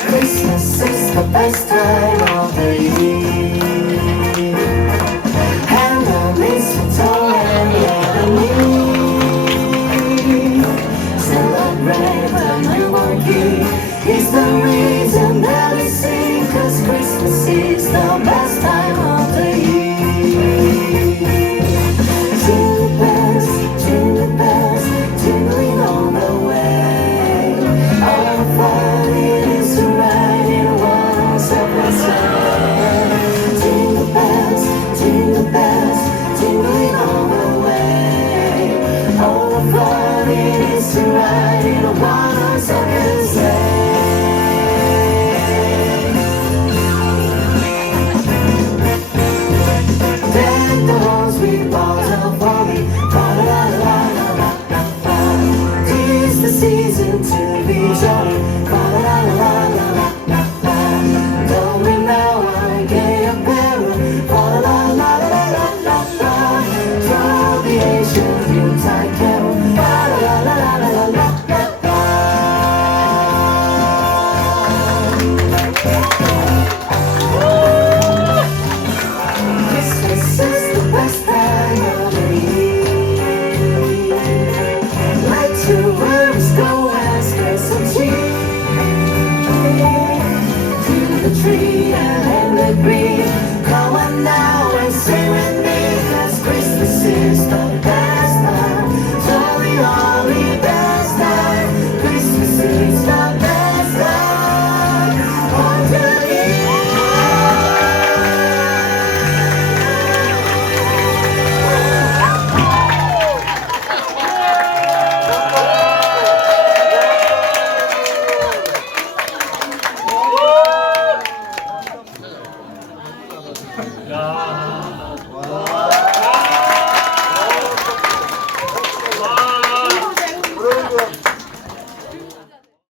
Christmas is the best time of the year, and the mistletoe and the enemy celebrate the newborn king. He's the reason that we sing, 'cause Christmas is the best time of the year. Jingle bells, jingling all the way. All the fun it is to ride in a one-horse sleigh. Jingle bells, jingling all the way. All the fun it is to ride in a one-horse sleigh. Deck the halls with balls of holly, la la la la la la la. 'Tis the season to be